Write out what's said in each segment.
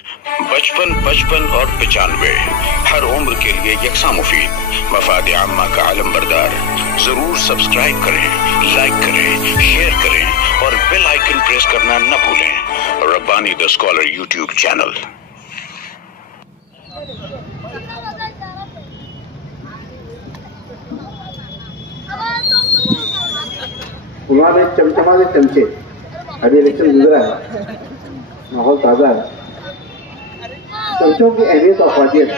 55, 55 और 95 हर उम्र के लिए यकसा मुफीद, मफाद आम्मा का आलम बरदार। जरूर सब्सक्राइब करें, लाइक करें, शेयर करें और बेल आइकन प्रेस करना न भूलें। Rabbani the scholar YouTube channel. हमारे चमचमाते चमचे, अभी इलेक्शन गुजरा है, माहौल ताज़ा है। चमचों की अहमियत और अफवादियत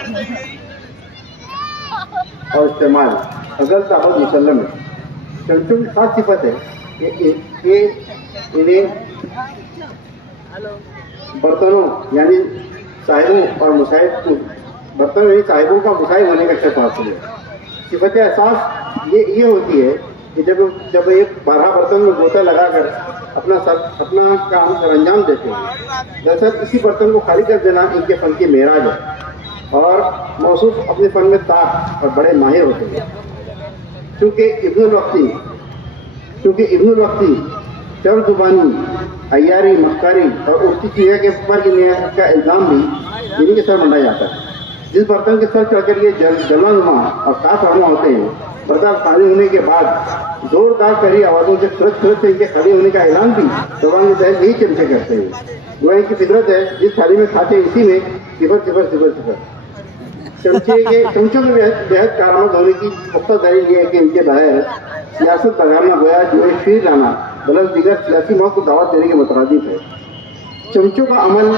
और इस्तेमाल अगर ताकत मुसल्लम है। चमचों की खास सिफत है कि इन्हें बर्तनों यानी साहिबों और मुसाहिब बर्तनों यानी साहिबों का मुसाहिब होने का शर्त हासिल है। सिफत एहसास ये होती है कि जब एक 12 बर्तन में गोता लगाकर अपना काम सर अंजाम देते हैं। दरअसल इसी बर्तन को खाली कर देना इनके फन की मेराज है और मौसूफ अपने फन में ताक और बड़े माहिर होते हैं। क्योंकि इब्नुल वक्ती चर जुबानी, अय्यारी, मक्कारी और उल्टी चीज़ों के ऊपर का इल्ज़ाम भी इन्हीं के सर मंडाया जाता है। जिस बर्तन के सर चढ़कर ये जलवानुमा और साफ रहनुमा होते हैं, बर्तन खाली होने के बाद जोरदार कड़ी आवाज़ों से तुरंत से इनके खाली होने का ऐलान भी जबान के तहत यही चमचे करते हैं। वो इनकी फितरत है, जिस थाली में खाते इसी में सिफर सिफर सिफर सिफर। चमचों के बेहद कारामद होने की पुख्ता दलील ये है कि इनके बगैर सियासत बगाना गोया जो है शीर लाना बल्कि दिगर सियासी मौत को दावत देने के मुतरादिफ है। चमचों का अमल,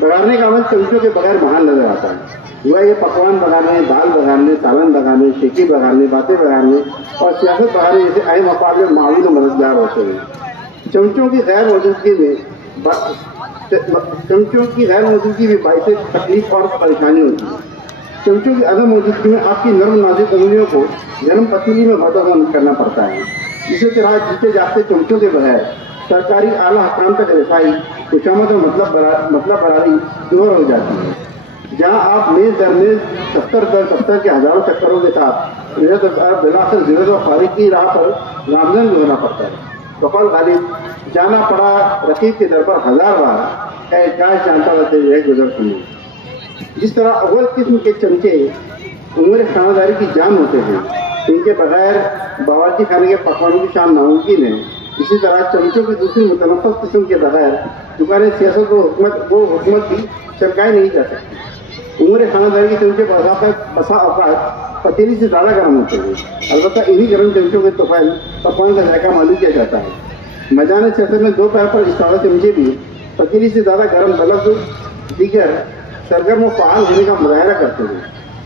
बगाड़ने का अमल चमचों के बगैर महान नजर आता है। हुआ ये पकवान बगाने, दाल बगाने, सालन बगाने, शेकी बगाने, बातें बगाने और सियासत बगाने जैसे अहम अफाद में माविन और मददगार होते हैं। चमचों की गैर मौजूदगी में बाइस तकलीफ और परेशानी होती है। चमचों की अदम मौजूदगी में आपकी नर्म नाजुक उंगलियों को गर्म पतीली में घोटा करना पड़ता है। इसी तरह जीते जागते चमचों के बगैर सरकारी आला हकाम तक रसाई, खुशामद और मतलब बरारी दूर हो जाती है। जहाँ आप मेज दर मेज, दफ्तर दर दफ्तर के हजारों चक्करों के साथ बिलाखिर ज़रूरत और फारिग की राह पर नामजन गुजरना पड़ता है। बकौल गालिब जाना पड़ा रकीब के दर पर 1000 बार काश जानता रहते हुए गुजर सुने। जिस तरह अव्वल किस्म के चमचे उम्र खानादारी की जान होते हैं, इनके बगैर बावर्ची खाने के पकवानों की शान नामुमकिन है। इसी तरह चमचों की दूसरी मुतनफ़्फ़िस किस्म के बगैर दुकानें, सियासत को हुकूमत भी चमकाई नहीं जा सकती। उम्र खानादारी के चमचे बसा औकात पतीली से ज़्यादा गर्म होते हैं। अलबत्ता इन्हीं गर्म चमचों के तोफ़ैल पकवान का जायका मालूम किया जाता है। मैदान सियासत में दो पैर पर इस्तादा चमचे भी पतीली से ज़्यादा गर्म बल्कि दीगर सरगर्म व फ़आल होने का मुजाहरा करते हैं।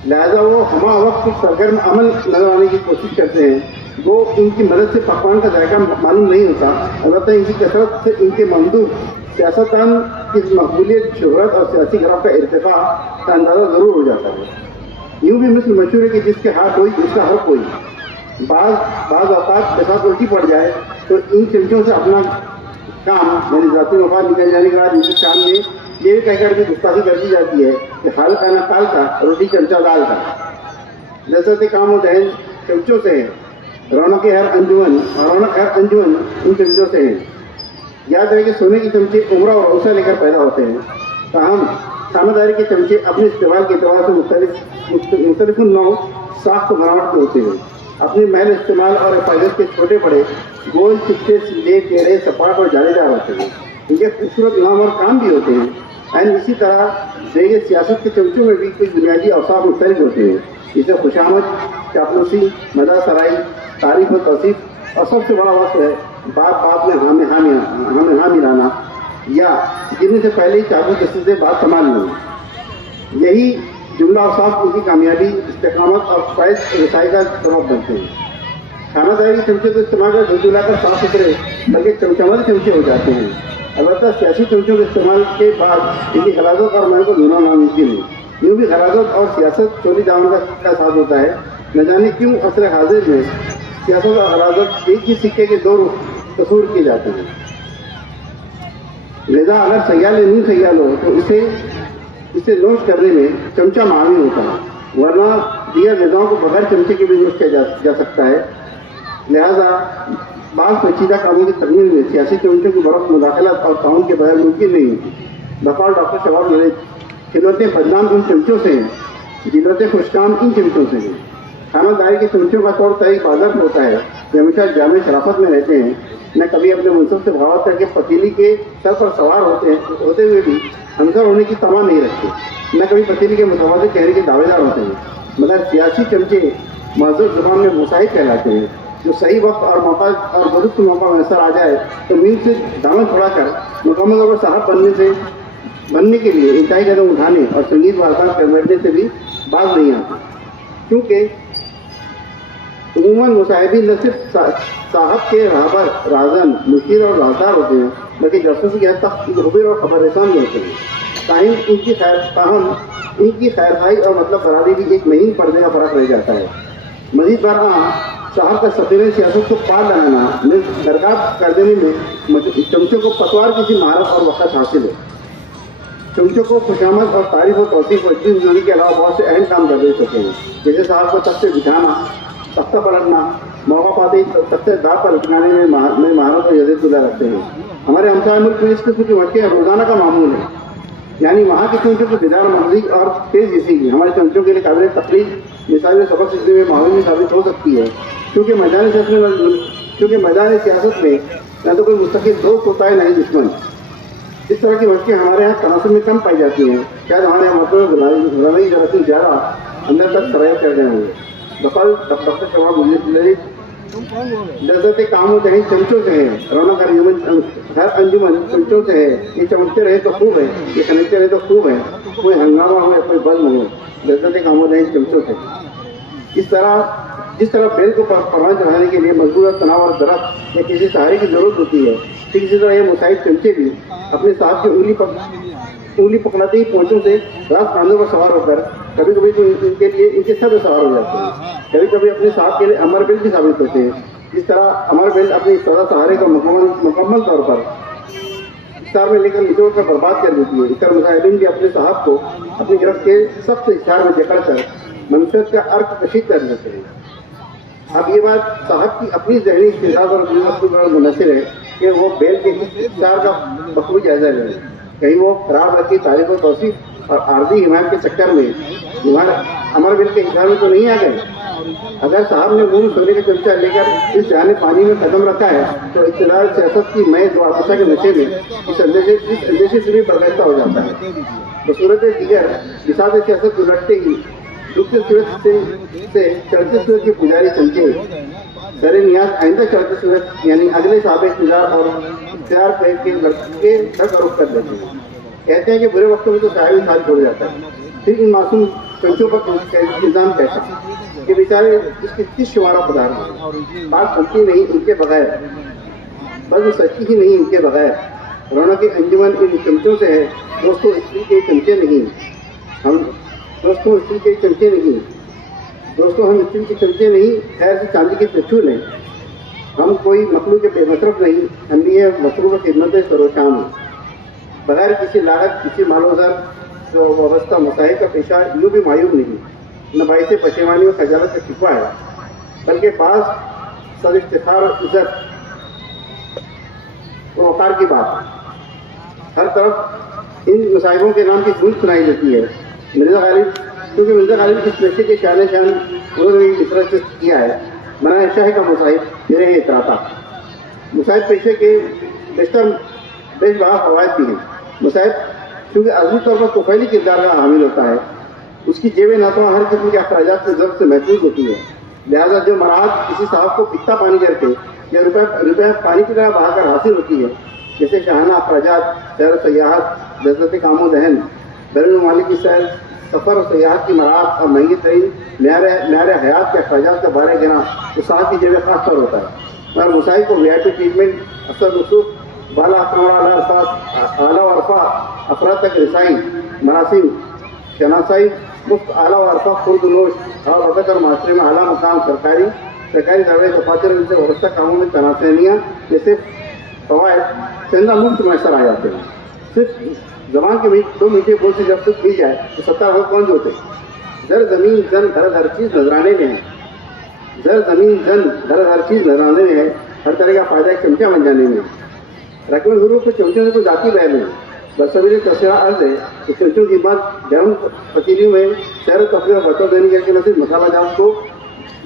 लिहाजा वो हमा वक्त कुछ सरगर्म अमल नजर आने की कोशिश करते हैं। वो इनकी मदद से पकवान का जायका मालूम नहीं होता। अलबत्ता इनकी कसरत से इनके मंदूब सियासतदान की मकबूलियत, शोहरत और सियासी गिराव का इर्तिफा का अंदाज़ा ज़रूर हो जाता है। यूँ भी मिसल मशहूर है कि जिसके हाथ कोई उसका हर कोई। बाज़ औक़ात के साथ उल्टी पड़ जाए तो इन चमचों से अपना काम यानी ज़ाती मफाद निकल जाने के बाद इनकी शान में ये भी कहकर भी गुस्ताखी कर दी जाती है कि हाल खाना काल का, रोटी चमचा दाल का। लज़्ज़त काम और दहन चमचों से है। रौनक हर अंजुमन इन चमचों से है। याद रहे कि सोने के चमचे उम्र और हौसला लेकर पैदा होते हैं। ताहम खानादारी के चमचे अपने इस्तेमाल के एतबार से मुख्तलिफ नौ साख्त बनावट के होते हैं। अपने महल इस्तेमाल और हिफाजत के छोटे बड़े गोल, चिट्टे, सीधे, टेढ़े, सपाट और जालीदार होते हैं। इनके खूबसूरत नाम और काम भी होते हैं। एंड इसी तरह देगे सियासत के चमचों में भी कुछ बुनियादी अवसाफ मुख्तलिफ होते हैं, जिसे खुशामद, चापलूसी, मदा सराई, तारीफ और तौसीफ और सबसे बड़ा वक्त है बात में हाँ मिलाना या गिरने से पहले ही चाबू दस्ते से बात संभाल लेना। यही जुमला अवसाफ उनकी कामयाबी, इस्तेकामत और फैज़ रसाई का सबब बनते हैं। खानादारी चमचे को इस्तेमाल कर धो धुलाकर साफ सुथरे बल्कि चमचमाते चमचे हो जाते हैं। अलबत्ता सियासी चमचों के इस्तेमाल के बाद इनकी गलाजत और मैल को धोना नामुमकिन है। यूँ भी गलाजत और सियासत चोरी दामन का साथ होता है। न जाने क्यों असर हाजिर में सियासत और गलाजत एक ही सिक्के के दो रुख तस्वूर किए जाते हैं। लिहाजा अगर सयाल नहीं सयाल हो तो इसे नोश करने में चमचा मावी होता है, वरना दीगर ग़िज़ाओं को बगैर चमचे के भी नोश किया जा सकता है। लिहाजा बाज़ पेचीदा कामों की तकमील में सियासी चमचों की बरक़ मुदाखलत और ताउन के बगैर मुमकिन नहीं होती। बक़ौल डॉक्टर शबाब खिलौते बदनाम इन चमचों से हैं, जिलौते खुशकाम इन चमचों से हैं। खानादारी के चमचों का तौर तरीका बाजार में होता है, ये हमेशा जामे शराफत में रहते हैं, न कभी अपने मनसब से बगावत करके पतीली के सर पर सवार होते हुए भी हमसर होने की तमा नहीं रखते, न कभी पतीली के मुतवाज़िन चेहरे के दावेदार होते हैं, मगर सियासी चमचे मज़दूर ज़ुबान में मुसाहिब कहलाते हैं, जो सही वक्त और मौका और दुरुस्त मौका मैसर आ जाए तो मील से दामन छुड़ाकर मुकम्मल तौर पर साहब बनने के लिए इंतहाई कदम उठाने और संगीत वारदात करने से भी बाज नहीं आते, क्योंकि उमूमन मुसाहिबीन न सिर्फ साहब के राहबर, राजन, मुशीर और राजदार होते हैं, बल्कि जासूसी की हद तक मुखबिर और खबर रसान भी होते हैं। ताहिम इनकी खैरखाई और मतलब बरादी भी एक महीन पर्दे का फर्क रह जाता है। मजीद बार साहब का सफीर सियासत को पार लगाना दरगाह कर देने में चमचों को पतवार किसी महारत और वक़्त हासिल है। चमचों को खुशामद और तारीफ और तौसीफ और इतनी ज़रूरी के अलावा बहुत से अहम काम कर दे सकते हैं, जैसे साहब को तख्ते बिठाना, तख्ता पलटना, मौका पाते तख्ते दार पर उठने में महारत और यदि तुला रखते हैं। हमारे हमसाया मुल्क में इस किस्म की मशक़ें रोज़ाना का मामूल है, यानी वहाँ के चमचों को बेदार मगज़ी और तेज़ इसीलिए हमारे चमचों के लिए काबिल तकलीफ मिसाल सबक सीखने में मामूली साबित हो सकती है, क्योंकि मैदान सियासत में न तो कोई मुस्तकिल दोस्त होता है, न ही दुश्मन। इस तरह की मशक़ें हमारे यहाँ तनासब में कम पाई जाती हैं, शायद हमारे यहाँ मतलब गुलामी जरासीम ज़्यादा अंदर तक सराय कर गए होंगे। दफल डॉक्टर शवाब लज़्ज़त काम चाहे चमचों से है, रौनक हर अंजुमन चमचों से है, ये चमकते रहे तो खूब है, ये खनकते रहे तो खूब है, कोई हंगामा हो या कोई बज़्म हो, लज़्ज़त काम चाहे चमचों से। जिस तरह बेल को परवान चढ़ाने के लिए मजबूत और तनाव और दरख्त या किसी सहारे की ज़रूरत होती है, ठीक इसी तरह ये मुसाहिब चमचे भी अपने साथ की उंगली पकड़ाते ही पोंचों से रात कांधों पर सवार होकर कभी कभी तो इनके सर पर सवार हो जाते हैं, कभी कभी अपने साथ के लिए अमर बेल भी साबित होते हैं। इस तरह अमर बेल अपने सदा सहारे को मुकम्मल तौर पर इश्तार में लेकर निचोड़ कर बर्बाद कर देती है। इस तरह मुसाहिबीन भी अपने साहब को अपनी गिरफ्त के सख्त इश्तार में जकड़ कर मनफियत का अर्क कशीद कर देते हैं। अब ये बात साहब की अपनी जहनी इस्तेदाद और मुनसिर है कि वो बेल के इश्तार का बखूबी जायजा लें, कहीं वो खराब रखी तारीफ और तौसीफ और आर्जी हिमायत के चक्कर में अमर बेल के हिसाब में तो नहीं आ गए। अगर साहब ने मुंह सोने का चमचा लेकर इस जाने पानी में कदम रखा है तो इख्तियार सियासत की मैं दुआशा के नशे में इस अंदेशे से भी बर्खास्ता हो जाता है। बसूरत दीगर बिसात सियासत उलटते ही डूबते सूरज से चढ़ते सूरज के पुजारी चमचे दर नियाज आइंदा चढ़ते सूरज यानी अगले साहब इख्तियार और इख्तियार के रुख कर देते हैं। कहते हैं कि बुरे वक्तों में तो साहिब साथ छोड़ जाता है, फिर इन मासूम चमचों पर इंतजाम कैसा कि बेचारे इसकी किस शुमारा पदार्थ बात सुनती नहीं इनके बगैर, बस वो सच्ची ही नहीं इनके बगैर। रौनक के अंजुमन इन चमचों से है, दोस्तों स्त्री के चमचे नहीं हम, दोस्तों स्त्री के चमचे नहीं, दोस्तों हम स्त्री के चमचे नहीं, खैर से चांदी के चच्छू लें। हम कोई मखलूक के बेमसरफ नहीं, हम भी है मसरूफ़ खिदमत सरोशाम हैं। बगैर किसी लागत किसी मालोज़र जो वाबस्ता मसाइल का पेशा यूँ भी मायूब नहीं, न बाइसे पशेमानी और खजालत का शिकवा है, बल्कि पास सद इफ्तिखार और इज्जत और वक़ार की बात। हर तरफ इन मसाइबों के नाम की गूंज सुनाई देती है। मिर्ज़ा गालिब, क्योंकि मिर्ज़ा गालिब इस पेशे के शान उन्होंने इस तरह से किया है, मना शाह का मुसाहिब मेरे इतराता। मुसाहिब पेशे के बेशबहा फ़वाइद भी हैं। मुसाहिब क्योंकि अज़ली तौर पर तोफ़ैली किरदार का हामिल होता है, उसकी जेब नातवा हर किस्म के अखराजात से ज़ब्त से महफूज होती है। लिहाजा जो मराहत किसी साहब को पिता पानी करके या रुपया पानी की तरह बहाकर हासिल होती है, जैसे शाहाना अखराजात, सैर सयाहत, लज़्ज़त कामो दहन, बैरून ममालिक की सैर, सफ़र और सयाहत की मराहत और महंगी तरीन म्यार हयात के अखराजात का बारे गिना तो साहब की जेब खास तौर होता है। और मुसाहिब को VIP ट्रीटमेंट, असर रसूख, बाला आला वरफा अफराद तक रसाई, मनासिब शनासाई, मुफ्त आला वरफा खुर्दनोश और वक़्त और माशरे में आला मकाम सरकारी दावे दफातर से वाबस्ता कामों में तनासनियाँ जैसे फ़वाइद चंदा मुफ्त मैसर आ जाते हैं। सिर्फ जबान के 2 मीठे बोल से जब तक दी जाए तो 70 लोग कौन होते? जर ज़मीन जन दर हर चीज़ नजराने में है, जर ज़मीन जन दर हर चीज़ नजराने में है, हर तरह का फ़ायदा एक चमचा बन जाने में। रकम ज़रूर को चमचे से तो जाती बहन है, बसवेली तस्वीर अर्ज है कि चमचों की बात गर्म पतीली में सैर तफरी और बर्तन देने के नसीब मसाला जाम को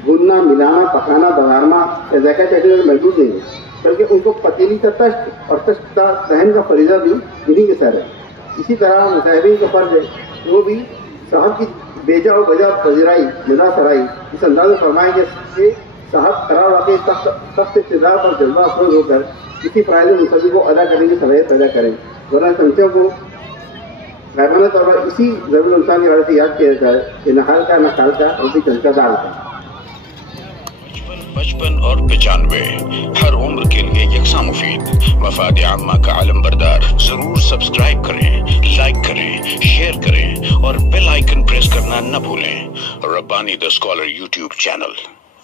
भूनना, मिलाना, पकाना, बघारना या जायका चटनी में महदूद नहीं है, बल्कि उनको पतीली का तश्त और तश्त का दहन का फरीजा भी इन्हीं के सर है। इसी तरह मुसाहिबीन का फर्ज है वो भी साहब की बेजा और बजा पजराई जदा सराई इस अंदाज फरमाएंगे कि साहब करार वाकई सख्त इक़्तिदार पर जज्बा अफरोज होकर इसी फ़राइज़ मुसल्ली को अदा करने की सलाहियत पैदा करें, वरना चमचों को गायबाना तौर पर इसी ज़रूर इंसान की वजह से याद किया जाए कि न हाल का न खाल का और भी चमचा दाल का। 55 और 95 हर उम्र के लिए यकसा मुफीद। मफाद आम्मा का आलम बरदार। जरूर सब्सक्राइब करें, लाइक करें, शेयर करें और बेल आइकन प्रेस करना न भूलें। Rabbani the scholar YouTube channel.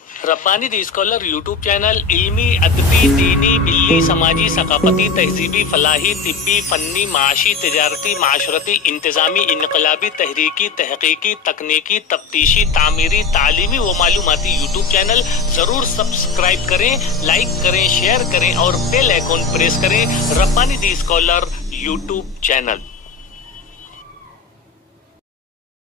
Rabbani the scholar YouTube channel इल्मी, अदबी, दीनी, मिल्ली, समाजी, सकाफती, तहजीबी, फलाही, तिब्बी, फन्नी, माशी, तिजारती, माशरती, इंतजामी, इनकलाबी, तहरीकी, तहकीकी, तकनीकी, तफ्तीशी, तामीरी, तालीमी व मालूमाती यूट्यूब चैनल जरूर सब्सक्राइब करें, लाइक करें, शेयर करें और बेल आइकन प्रेस करें। Rabbani the scholar YouTube channel.